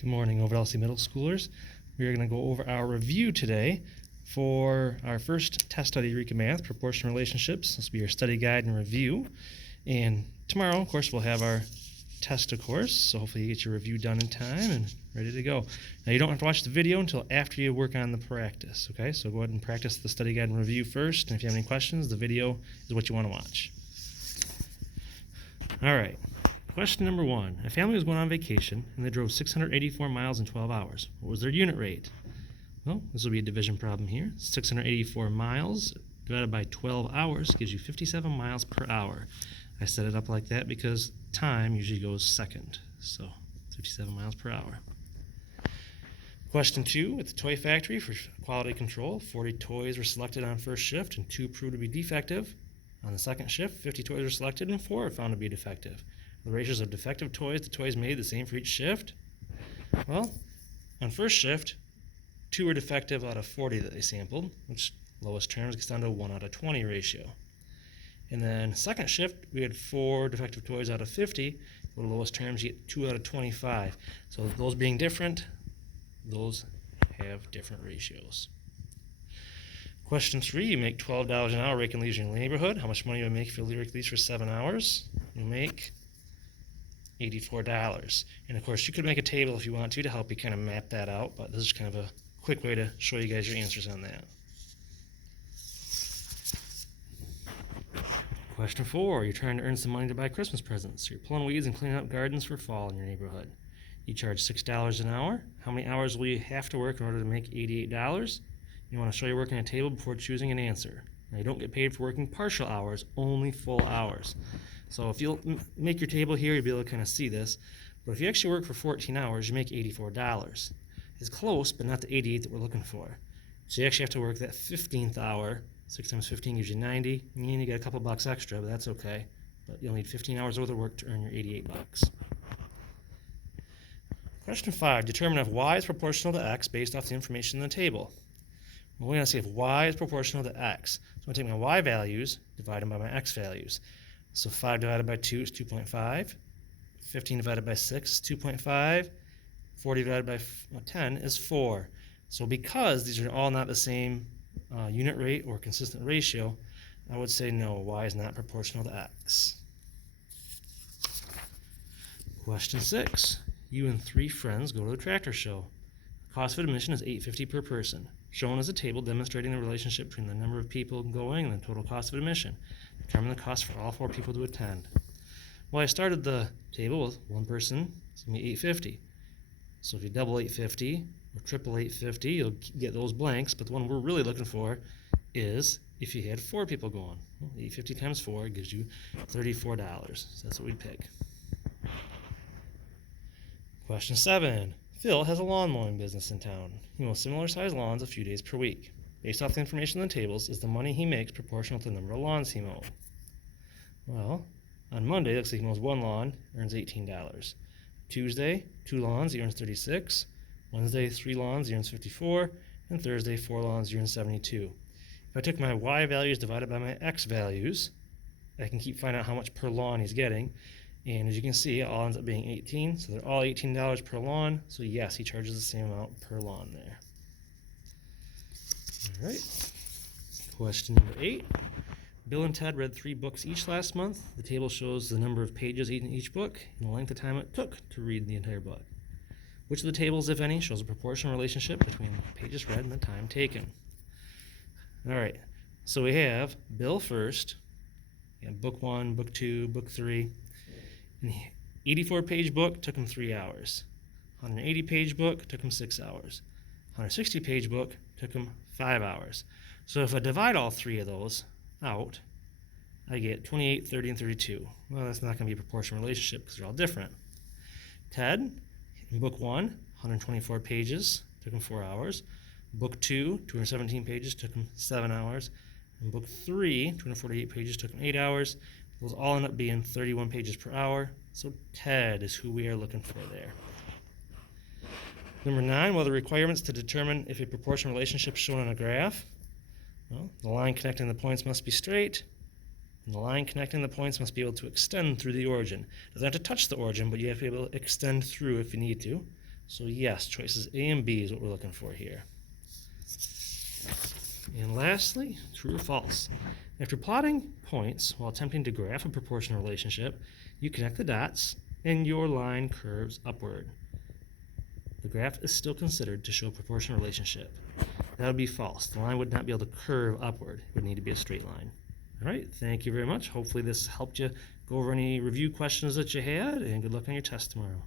Good morning, Overall Middle Schoolers. We are going to go over our review today for our first test study, Eureka Math, Proportional Relationships. This will be your study guide and review. And tomorrow, of course, we'll have our test, of course, so hopefully you get your review done in time and ready to go. Now, you don't have to watch the video until after you work on the practice, okay? So go ahead and practice the study guide and review first, and if you have any questions, the video is what you want to watch. All right. Question number 1. A family was going on vacation and they drove 684 miles in 12 hours. What was their unit rate? Well, this will be a division problem here. 684 miles divided by 12 hours gives you 57 miles per hour. I set it up like that because time usually goes second. So 57 miles per hour. Question 2. At the toy factory for quality control, 40 toys were selected on first shift and 2 proved to be defective. On the second shift, 50 toys were selected and 4 were found to be defective. The ratios of defective toys to toys made the same for each shift? Well, on first shift, 2 were defective out of 40 that they sampled, which lowest terms gets down to a 1 out of 20 ratio. And then second shift, we had 4 defective toys out of 50. For the lowest terms, you get 2 out of 25. So those being different, those have different ratios. Question 3, you make $12 an hour raking leaves in your neighborhood. How much money do you make if you rake leaves for 7 hours? You make $84. And of course, you could make a table if you want to help you kind of map that out, but this is kind of a quick way to show you guys your answers on that. Question 4, you're trying to earn some money to buy Christmas presents. So you're pulling weeds and cleaning up gardens for fall in your neighborhood. You charge $6 an hour. How many hours will you have to work in order to make $88? You want to show you're working a table before choosing an answer. Now, you don't get paid for working partial hours, only full hours. So if you'll make your table here, you'll be able to kind of see this. But if you actually work for 14 hours, you make $84. It's close, but not the 88 that we're looking for. So you actually have to work that 15th hour. 6 times 15 gives you 90. And you get a couple bucks extra, but that's okay. But you'll need 15 hours worth of work to earn your 88 bucks. Question 5, determine if y is proportional to x based off the information in the table. Well, we're going to see if y is proportional to x. So I'm going to take my y values, divide them by my x values. So 5 divided by 2 is 2.5. 15 divided by 6 is 2.5. 40 divided by 10 is 4. So because these are all not the same unit rate or consistent ratio, I would say no, y is not proportional to x. Question 6. You and 3 friends go to the tractor show. The cost of admission is $8.50 per person. Shown is a table demonstrating the relationship between the number of people going and the total cost of admission. Determine the cost for all 4 people to attend. Well, I started the table with 1 person, it's going to be $8.50. So if you double $8.50 or triple $8.50, you'll get those blanks, but the one we're really looking for is if you had 4 people going. Well, $8.50 times 4 gives you $34. So that's what we'd pick. Question 7. Phil has a lawn mowing business in town. He mows similar sized lawns a few days per week. Based off the information in the tables, is the money he makes proportional to the number of lawns he mowed? Well, on Monday, it looks like he mows 1 lawn, earns $18. Tuesday, 2 lawns, he earns $36. Wednesday, 3 lawns, he earns $54. And Thursday, 4 lawns, he earns $72. If I took my y values divided by my x values, I can keep finding out how much per lawn he's getting. And as you can see, it all ends up being 18, so they're all $18 per lawn. So yes, he charges the same amount per lawn there. All right. Question number 8. Bill and Ted read 3 books each last month. The table shows the number of pages in each book and the length of time it took to read the entire book. Which of the tables, if any, shows a proportional relationship between the pages read and the time taken? All right. So we have Bill first. We have book 1, book 2, book 3. An 84-page book took him 3 hours. 180-page book took him 6 hours. 160-page book took him 5 hours. So if I divide all 3 of those out, I get 28, 30, and 32. Well, that's not going to be a proportional relationship because they're all different. Ted, in book 1, 124 pages, took him 4 hours. Book 2, 217 pages, took him 7 hours. And book 3, 248 pages, took him 8 hours. Those all end up being 31 pages per hour. So Ted is who we are looking for there. Number 9, what are the requirements to determine if a proportional relationship is shown on a graph? Well, the line connecting the points must be straight, and the line connecting the points must be able to extend through the origin. It doesn't have to touch the origin, but you have to be able to extend through if you need to. So yes, choices A and B is what we're looking for here. And lastly, true or false. After plotting points while attempting to graph a proportional relationship, you connect the dots and your line curves upward. The graph is still considered to show a proportional relationship. That would be false. The line would not be able to curve upward. It would need to be a straight line. All right, thank you very much. Hopefully this helped you go over any review questions that you had, and good luck on your test tomorrow.